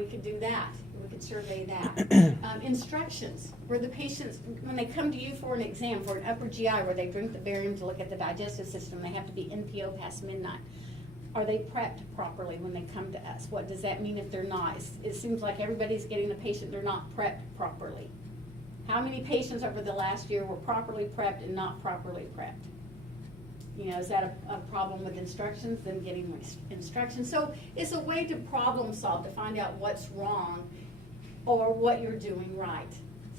We could do that. We could survey that. Instructions, where the patients, when they come to you for an exam, for an upper GI, where they drink the barium to look at the digestive system, they have to be NPO past midnight. Are they prepped properly when they come to us? What does that mean if they're not? It seems like everybody's getting a patient, they're not prepped properly. How many patients over the last year were properly prepped and not properly prepped? You know, is that a problem with instructions, them getting instructions? So it's a way to problem solve, to find out what's wrong or what you're doing right.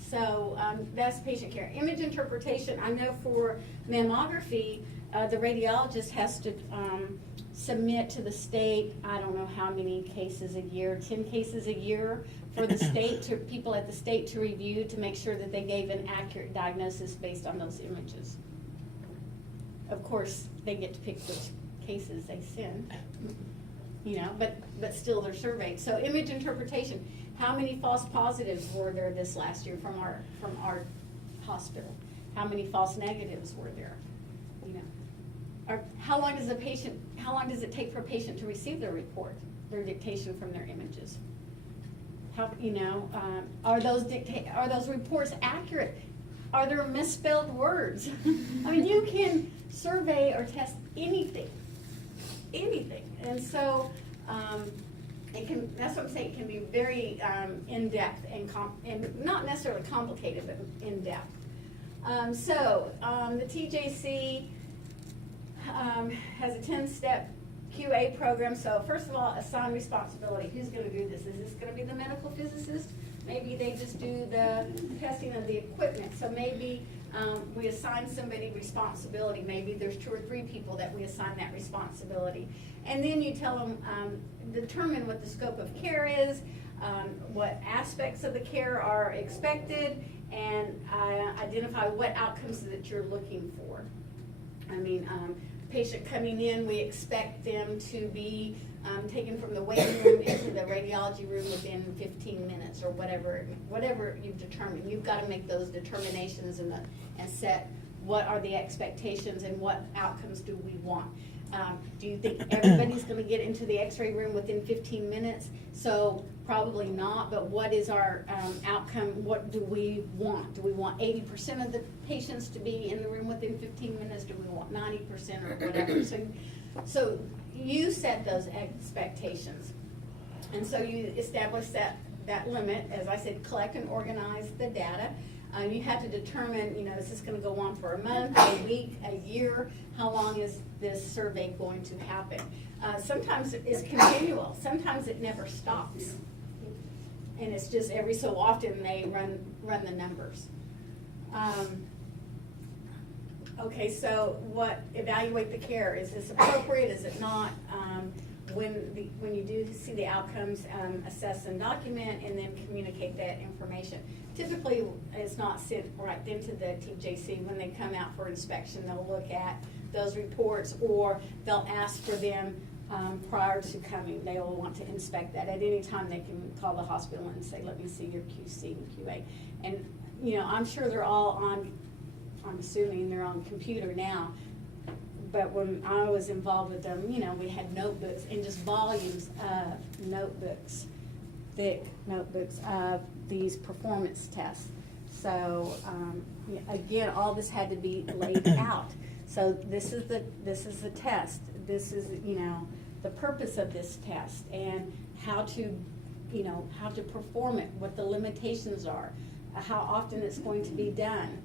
So that's patient care. Image interpretation, I know for mammography, the radiologist has to submit to the state, I don't know how many cases a year, 10 cases a year for the state, to people at the state to review to make sure that they gave an accurate diagnosis based on those images. Of course, they get to pick which cases they send, you know, but still they're surveyed. So image interpretation, how many false positives were there this last year from our hospital? How many false negatives were there? You know, or how long does it take for a patient to receive their report, their dictation from their images? How, you know, are those reports accurate? Are there misspelled words? I mean, you can survey or test anything. And so that's what I'm saying, it can be very in-depth and not necessarily complicated, but in-depth. The TJC has a 10-step QA program. So first of all, assign responsibility. Who's going to do this? Is this going to be the medical physicist? Maybe they just do the testing of the equipment. So maybe we assign somebody responsibility. Maybe there's 2 or 3 people that we assign that responsibility. And then you tell them, determine what the scope of care is, what aspects of the care are expected, and identify what outcomes that you're looking for. I mean, patient coming in, we expect them to be taken from the waiting room into the radiology room within 15 minutes or whatever you've determined. You've got to make those determinations and set what are the expectations and what outcomes do we want. Do you think everybody's going to get into the x-ray room within 15 minutes? So probably not, but what is our outcome? What do we want? Do we want 80% of the patients to be in the room within 15 minutes? Do we want 90% or whatever? So you set those expectations. And so you establish that limit. As I said, collect and organize the data. You have to determine, you know, is this going to go on for a month, a week, a year? How long is this survey going to happen? Sometimes it's continual. Sometimes it never stops. And it's just every so often they run the numbers. Okay, so evaluate the care. Is this appropriate? Is it not? When you do see the outcomes, assess and document, and then communicate that information. Typically, it's not sent right into the TJC. When they come out for inspection, they'll look at those reports, or they'll ask for them prior to coming. They will want to inspect that. At any time, they can call the hospital and say, let me see your QC and QA. And, you know, I'm sure they're all on, I'm assuming they're on computer now. But when I was involved with them, you know, we had notebooks and just volumes of notebooks, thick notebooks of these performance tests. So again, all this had to be laid out. So this is the test. This is, you know, the purpose of this test and how to, you know, how to perform it, what the limitations are, how often it's going to be done.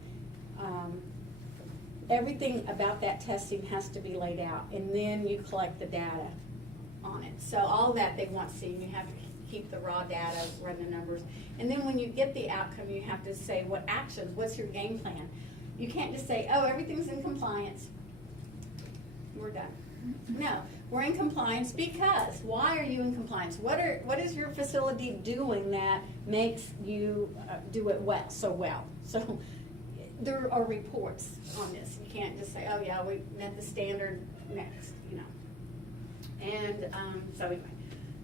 Everything about that testing has to be laid out, and then you collect the data on it. So all that they want to see, you have to keep the raw data, run the numbers, and then when you get the outcome, you have to say what actions, what's your game plan. You can't just say, oh, everything's in compliance, we're done. No, we're in compliance because, why are you in compliance? What is your facility doing that makes you do it so well? So there are reports on this. You can't just say, oh yeah, we met the standard, next, you know. And so anyway,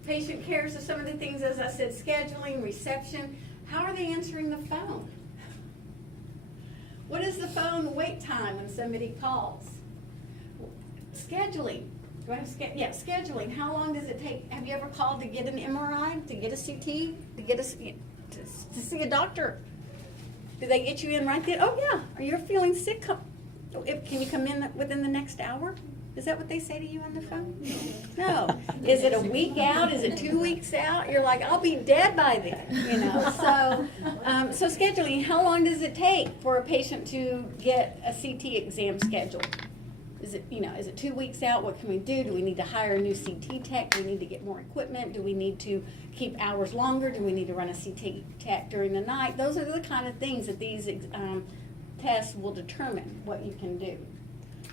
patient care, so some of the things, as I said, scheduling, reception. How are they answering the phone? What is the phone wait time when somebody calls? Scheduling. Do I have scheduling? How long does it take? Have you ever called to get an MRI, to get a CT, to see a doctor? Do they get you in right then? Oh yeah. Are you feeling sick? Can you come in within the next hour? Is that what they say to you on the phone? No. Is it a week out? Is it 2 weeks out? You're like, I'll be dead by then. So scheduling. How long does it take for a patient to get a CT exam scheduled? Is it 2 weeks out? What can we do? Do we need to hire a new CT tech? Do we need to get more equipment? Do we need to keep hours longer? Do we need to run a CT tech during the night? Those are the kind of things that these tests will determine what you can do.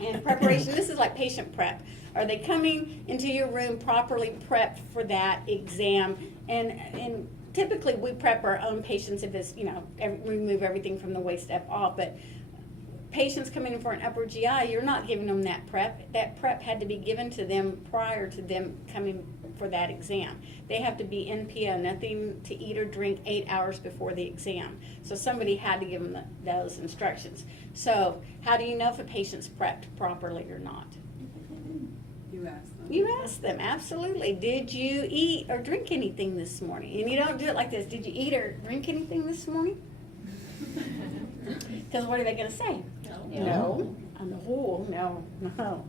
And preparation, this is like patient prep. Are they coming into your room properly prepped for that exam? And typically we prep our own patients if it's, we move everything from the waist up off, but patients coming in for an upper GI, you're not giving them that prep. That prep had to be given to them prior to them coming for that exam. They have to be NPO, nothing to eat or drink 8 hours before the exam. So somebody had to give them those instructions. So how do you know if a patient's prepped properly or not? You ask them. You ask them, absolutely. Did you eat or drink anything this morning? And you don't do it like this. Did you eat or drink anything this morning? Because what are they going to say? No. No.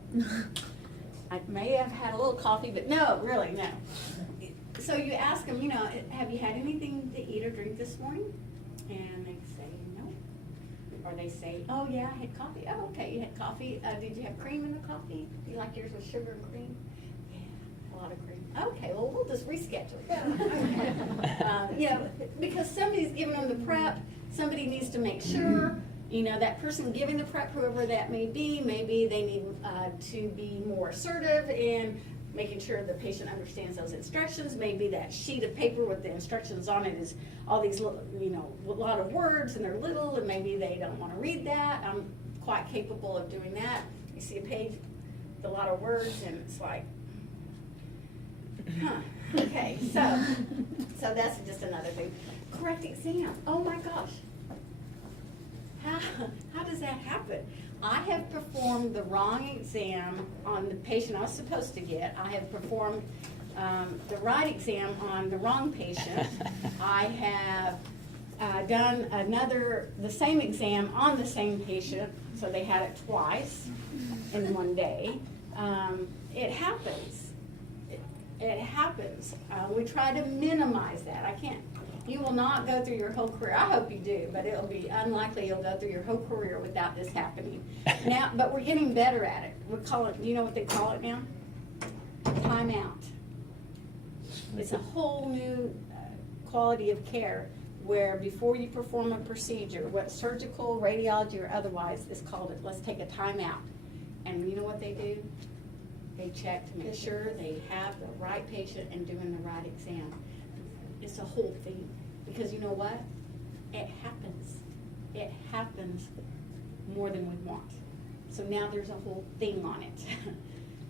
I may have had a little coffee, but no, really, no. So you ask them, have you had anything to eat or drink this morning? And they say no. Or they say, oh yeah, I had coffee. Oh, okay, you had coffee. Did you have cream in the coffee? You like yours with sugar and cream? Yeah, a lot of cream. Okay, well, we'll just reschedule. Because somebody's giving them the prep. Somebody needs to make sure, that person giving the prep, whoever that may be, maybe they need to be more assertive in making sure the patient understands those instructions. Maybe that sheet of paper with the instructions on it is all these, a lot of words and they're little, and maybe they don't want to read that. I'm quite capable of doing that. You see a page with a lot of words and it's like, okay, so that's just another thing. Correct exam. Oh my gosh. How does that happen? I have performed the wrong exam on the patient I was supposed to get. I have performed the right exam on the wrong patient. I have done the same exam on the same patient, so they had it twice in one day. It happens. It happens. We try to minimize that. You will not go through your whole career. I hope you do, but it'll be unlikely you'll go through your whole career without this happening. Now, but we're getting better at it. We call it, you know what they call it now? Time out. It's a whole new quality of care where before you perform a procedure, what surgical, radiology, or otherwise is called it, let's take a time out. And you know what they do? They check to make sure they have the right patient and doing the right exam. It's a whole thing, because you know what? It happens. It happens more than we want. So now there's a whole thing on it.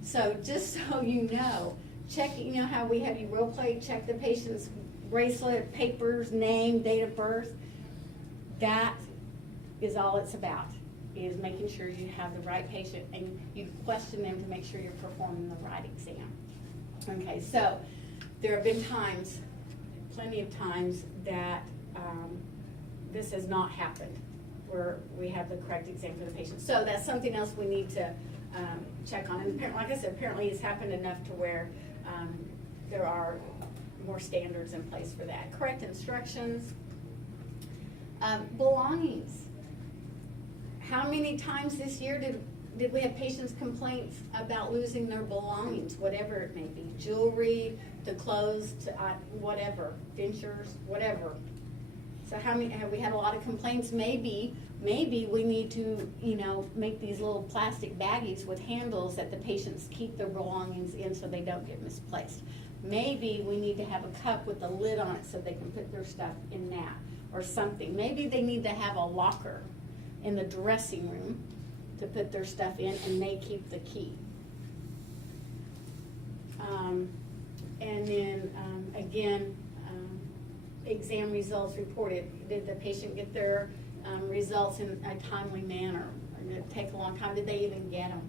So just so you know, check, how we have you role play, check the patient's bracelet, papers, name, date of birth. That is all it's about, is making sure you have the right patient and you question them to make sure you're performing the right exam. Okay, so there have been times, plenty of times, that this has not happened, where we have the correct exam for the patient. So that's something else we need to check on. And like I said, apparently it's happened enough to where there are more standards in place for that. Correct instructions. Belongings. How many times this year did we have patients' complaints about losing their belongings, whatever it may be, jewelry, to clothes, to whatever, dentures, whatever. So how many, have we had a lot of complaints? Maybe we need to, make these little plastic baggies with handles that the patients keep their belongings in so they don't get misplaced. Maybe we need to have a cup with a lid on it so they can put their stuff in that or something. Maybe they need to have a locker in the dressing room to put their stuff in, and they keep the key. And then again, exam results reported. Did the patient get their results in a timely manner? Or did it take a long time? Did they even get them?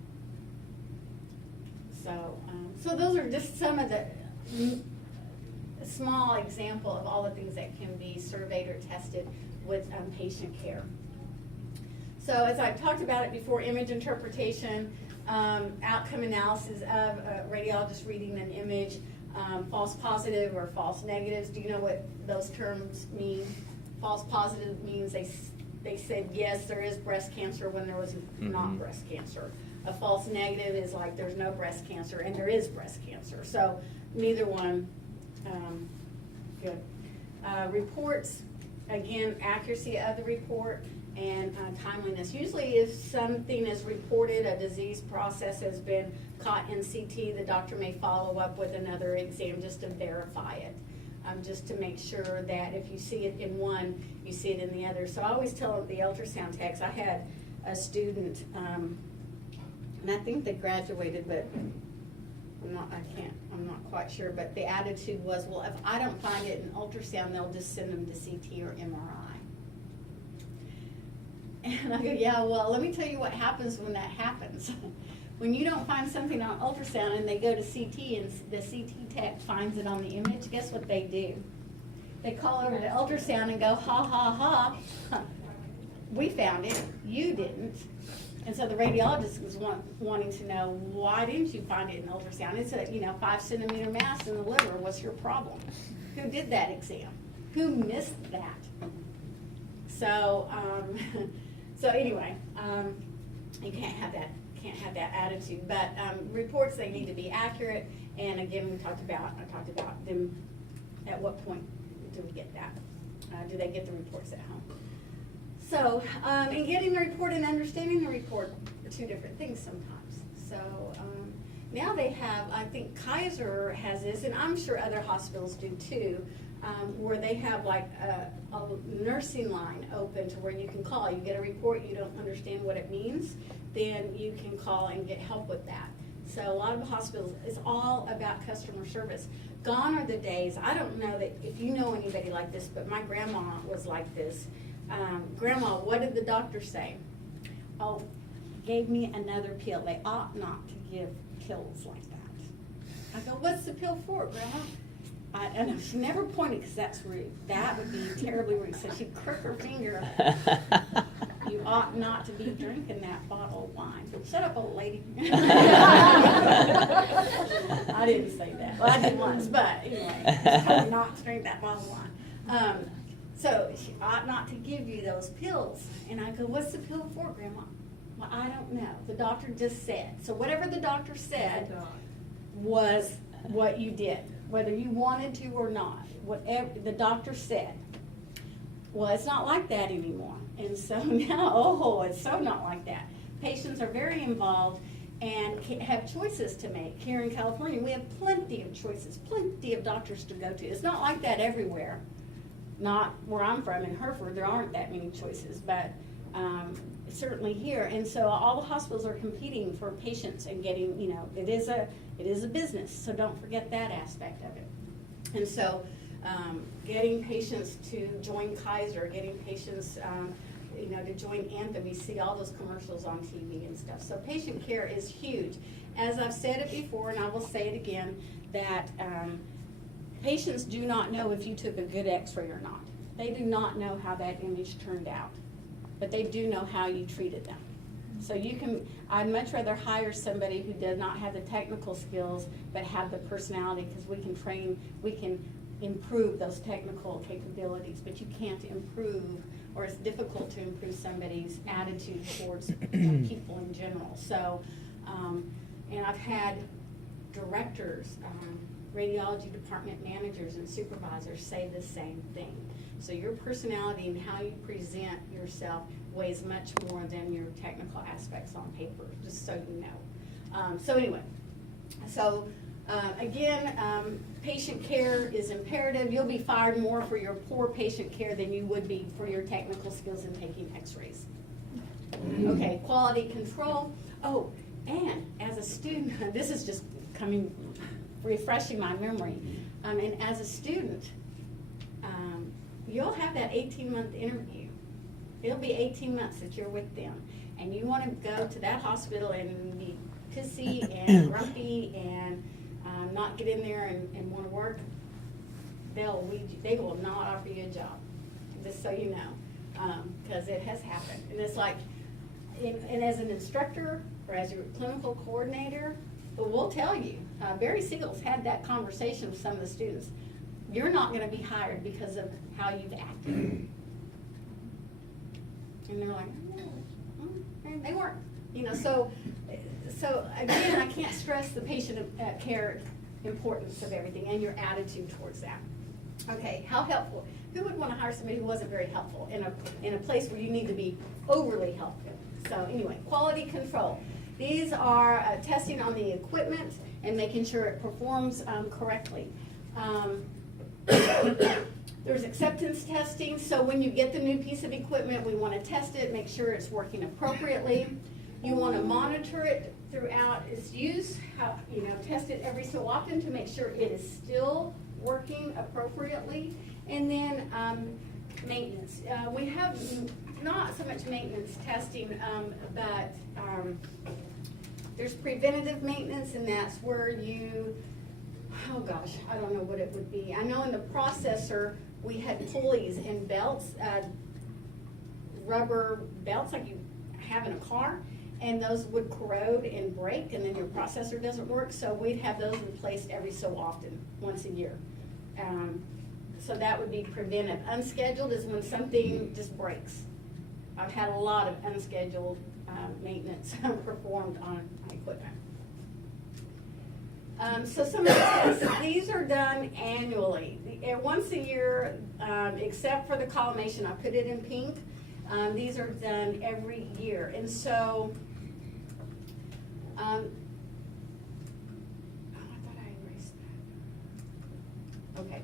So those are just some of the small example of all the things that can be surveyed or tested with patient care. So as I've talked about it before, image interpretation, outcome analysis of a radiologist reading an image, false positive or false negatives. Do you know what those terms mean? False positive means they said, yes, there is breast cancer when there was not breast cancer. A false negative is like there's no breast cancer and there is breast cancer. So neither one, good. Reports, again, accuracy of the report and timeliness. Usually if something is reported, a disease process has been caught in CT, the doctor may follow up with another exam just to verify it. Just to make sure that if you see it in one, you see it in the other. So I always tell the ultrasound techs, I had a student, and I think they graduated, but I'm not quite sure, but the attitude was, well, if I don't find it in ultrasound, they'll just send them to CT or MRI. And I go, yeah, well, let me tell you what happens when that happens. When you don't find something on ultrasound and they go to CT and the CT tech finds it on the image, guess what they do? They call over to ultrasound and go, ha, ha, ha, we found it, you didn't. And so the radiologist was wanting to know, why didn't you find it in ultrasound? It's a 5-centimeter mass in the liver. What's your problem? Who did that exam? Who missed that? So, so anyway, you can't have that attitude. But reports, they need to be accurate. And again, I talked about them. At what point do we get that? Do they get the reports at home? So, in getting the report and understanding the report are two different things sometimes. So, now they have, I think Kaiser has this, and I'm sure other hospitals do too, where they have like a nursing line open to where you can call. You get a report, you don't understand what it means, then you can call and get help with that. So a lot of hospitals, it's all about customer service. Gone are the days, I don't know that if you know anybody like this, but my grandma was like this. Grandma, what did the doctor say? Oh, gave me another pill. They ought not to give pills like that. I go, what's the pill for, Grandma? I know, she never pointed because that's rude. That would be terribly rude. So she'd crook her finger. You ought not to be drinking that bottle of wine. Shut up, old lady. I didn't say that. Well, I did once, but anyway, she told me not to drink that bottle of wine. So she ought not to give you those pills. And I go, what's the pill for, Grandma? Well, I don't know. The doctor just said. So whatever the doctor said was what you did, whether you wanted to or not. Whatever the doctor said. Well, it's not like that anymore. And so now, it's so not like that. Patients are very involved and have choices to make. Here in California, we have plenty of choices, plenty of doctors to go to. It's not like that everywhere. Not where I'm from in Hereford, there aren't that many choices, but certainly here. And so all the hospitals are competing for patients and getting, it is a business, so don't forget that aspect of it. And so getting patients to join Kaiser, getting patients to join Anthem, you see all those commercials on TV and stuff. So patient care is huge. As I've said it before, and I will say it again, that patients do not know if you took a good x-ray or not. They do not know how that image turned out, but they do know how you treated them. So I'd much rather hire somebody who does not have the technical skills, but have the personality, because we can improve those technical capabilities, but you can't improve, or it's difficult to improve somebody's attitude towards people in general. So, and I've had directors, radiology department managers and supervisors say the same thing. So your personality and how you present yourself weighs much more than your technical aspects on paper, just so you know. So anyway, again, patient care is imperative. You'll be fired more for your poor patient care than you would be for your technical skills in taking x-rays. Okay, quality control. Oh, and as a student, this is just refreshing my memory. And as a student, you'll have that 18-month interview. It'll be 18 months that you're with them. And you want to go to that hospital and be pissy and grumpy and not get in there and want to work, they will not offer you a job, just so you know, because it has happened. And it's like, and as an instructor or as your clinical coordinator, but we'll tell you, Barry Siegel's had that conversation with some of the students. You're not going to be hired because of how you've acted. And they're like, and they weren't, you know. So again, I can't stress the patient care importance of everything and your attitude towards that. Okay, how helpful? Who would want to hire somebody who wasn't very helpful in a place where you need to be overly helpful? So anyway, quality control. These are testing on the equipment and making sure it performs correctly. There's acceptance testing, so when you get the new piece of equipment, we want to test it, make sure it's working appropriately. You want to monitor it throughout its use, test it every so often to make sure it is still working appropriately. And then maintenance. We have not so much maintenance testing, but there's preventative maintenance, and that's where you, oh gosh, I don't know what it would be. I know in the processor we had pulleys and belts, rubber belts like you have in a car, and those would corrode and break, and then your processor doesn't work, so we'd have those replaced every so often, once a year. So that would be preventive. Unscheduled is when something just breaks. I've had a lot of unscheduled maintenance performed on my equipment. So some of the tests, these are done annually. Once a year, except for the collimation, I put it in pink. These are done every year. And so, I thought I erased that. Okay.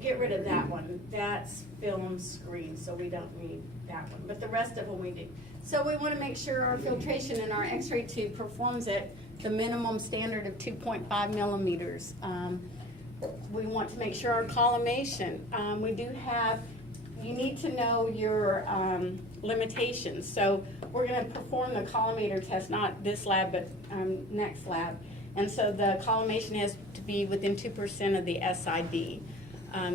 Get rid of that one. That's film screen, so we don't need that one. But the rest of them we do. So we want to make sure our filtration in our x-ray tube performs at the minimum standard of 2.5 millimeters. We want to make sure our collimation, we do have, you need to know your limitations. So we're going to perform the collimator test, not this lab, but next lab. And so the collimation has to be within 2% of the SID.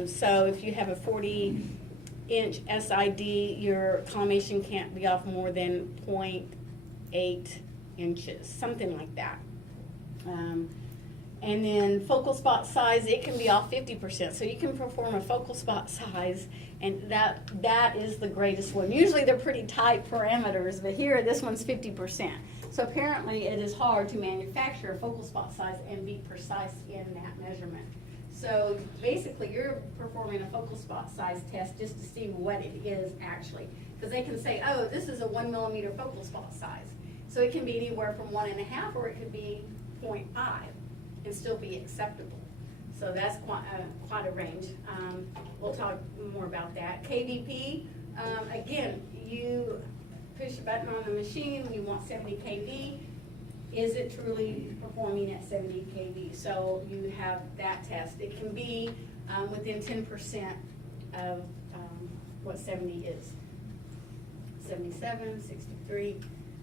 So if you have a 40-inch SID, your collimation can't be off more than 0.8 inches, something like that. And then focal spot size, it can be off 50%. So you can perform a focal spot size, and that is the greatest one. Usually they're pretty tight parameters, but here this one's 50%. So apparently it is hard to manufacture a focal spot size and be precise in that measurement. So basically you're performing a focal spot size test just to see what it is actually. Because they can say, oh, this is a 1 millimeter focal spot size. So it can be anywhere from 1.5 or it could be 0.5 and still be acceptable. So that's quite a range. We'll talk more about that. KVP, again, you push a button on the machine, you want 70 kV. Is it truly performing at 70 kV? So you have that test. It can be within 10% of what 70 is. 77, 63.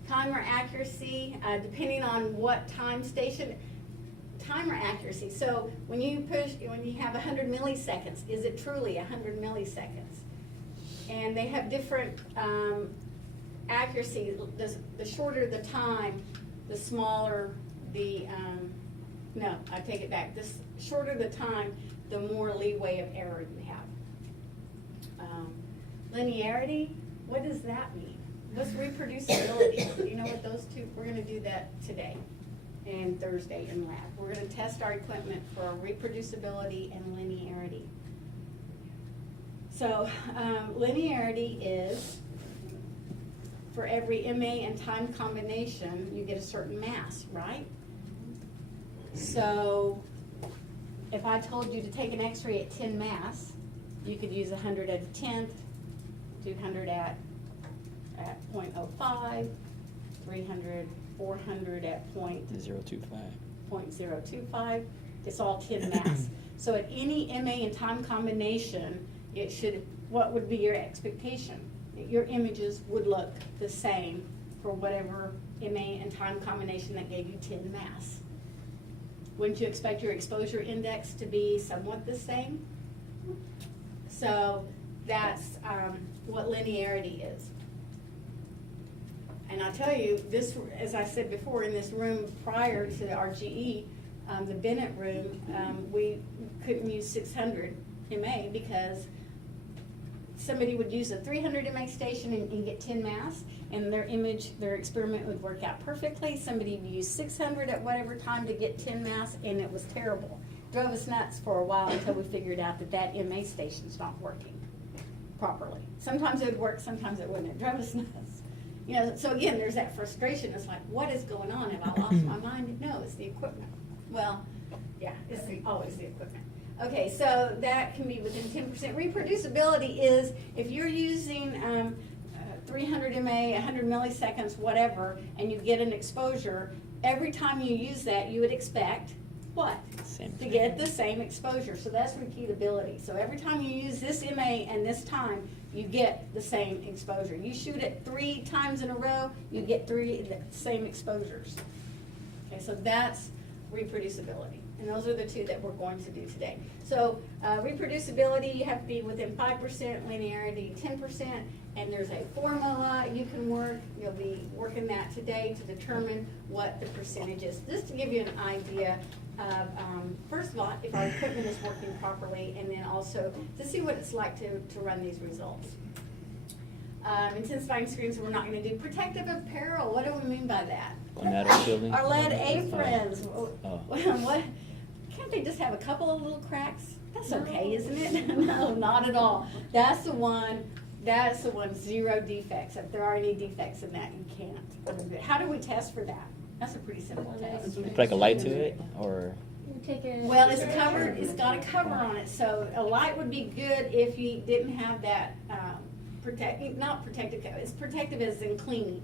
Timer accuracy, depending on what time station. Timer accuracy. So when you have 100 milliseconds, is it truly 100 milliseconds? And they have different accuracy. The shorter the time, the smaller the, no, I take it back. The shorter the time, the more leeway of error you have. Linearity, what does that mean? What's reproducibility? You know what those two, we're going to do that today and Thursday in lab. We're going to test our equipment for reproducibility and linearity. So linearity is for every MA and time combination, you get a certain mass, right? So if I told you to take an x-ray at 10 mass, you could use 100 at a 10th, 200 at 0.05, 300, 400 at 0.025. It's all 10 mass. So at any MA and time combination, it should, what would be your expectation? Your images would look the same for whatever MA and time combination that gave you 10 mass. Wouldn't you expect your exposure index to be somewhat the same? So that's what linearity is. And I'll tell you, this, as I said before, in this room prior to our GE, the Bennett room, we couldn't use 600 MA because somebody would use a 300 MA station and get 10 mass, and their experiment would work out perfectly. Somebody would use 600 at whatever time to get 10 mass, and it was terrible. Drove us nuts for a while until we figured out that MA station's not working properly. Sometimes it would work, sometimes it wouldn't. It drove us nuts. You know, so again, there's that frustration. It's like, what is going on? Have I lost my mind? No, it's the equipment. Well, yeah, it's always the equipment. Okay, so that can be within 10%. Reproducibility is if you're using 300 MA, 100 milliseconds, whatever, and you get an exposure, every time you use that, you would expect what? To get the same exposure. So that's repeatability. So every time you use this MA and this time, you get the same exposure. You shoot it 3 times in a row, you get 3 the same exposures. Okay, so that's reproducibility. And those are the 2 that we're going to do today. So reproducibility, you have to be within 5%, linearity 10%, and there's a formula you can work. You'll be working that today to determine what the percentage is. Just to give you an idea of, first of all, if our equipment is working properly, and then also to see what it's like to run these results. Intensifying screens, we're not going to do protective apparel. What do we mean by that? Our lead aprons. What? Can't they just have a couple of little cracks? That's okay, isn't it? No, not at all. That's the one, 0 defects. If there are any defects in that, you can't. How do we test for that? That's a pretty simple test. Put like a light to it, or? Well, it's covered. It's got a cover on it, so a light would be good if you didn't have that not protective. It's protective as in cleaning.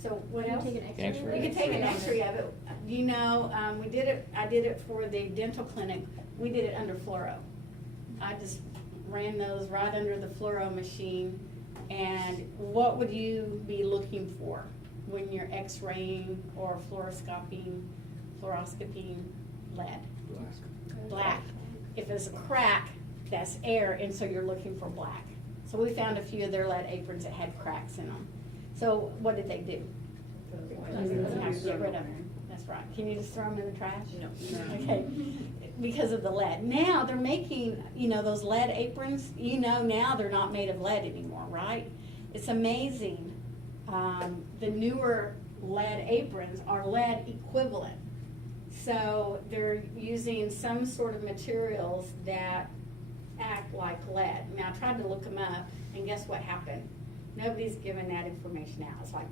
So what else? You can take an X-ray of it. You know, we did it. I did it for the dental clinic. We did it under fluoro. I just ran those right under the fluoro machine. And what would you be looking for when you're X-raying or fluoroscoping lead? Black. If it's a crack, that's air, and so you're looking for black. So we found a few of their lead aprons that had cracks in them. So what did they do? Get rid of them. That's right. Can you just throw them in the trash? No. Okay. Because of the lead. Now they're making, those lead aprons, now they're not made of lead anymore, right? It's amazing. The newer lead aprons are lead equivalent. So they're using some sort of materials that act like lead. Now I tried to look them up, and guess what happened? Nobody's given that information out. It's like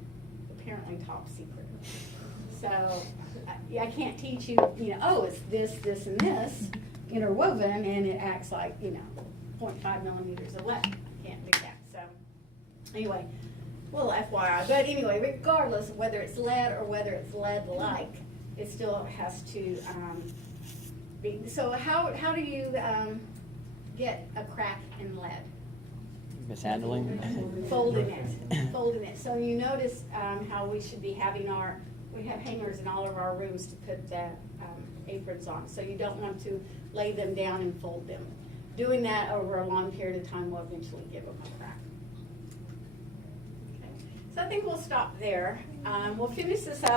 apparently top secret. So I can't teach you, it's this, and this interwoven, and it acts like, 0.5 millimeters of lead. I can't do that. So anyway, little FYI. But anyway, regardless of whether it's lead or whether it's lead-like, it still has to be. So how do you get a crack in lead? Mishandling? Folding it. So you notice how we should be having we have hangers in all of our rooms to put the aprons on. So you don't want to lay them down and fold them. Doing that over a long period of time will eventually give them a crack. Okay. So I think we'll stop there. We'll finish this up.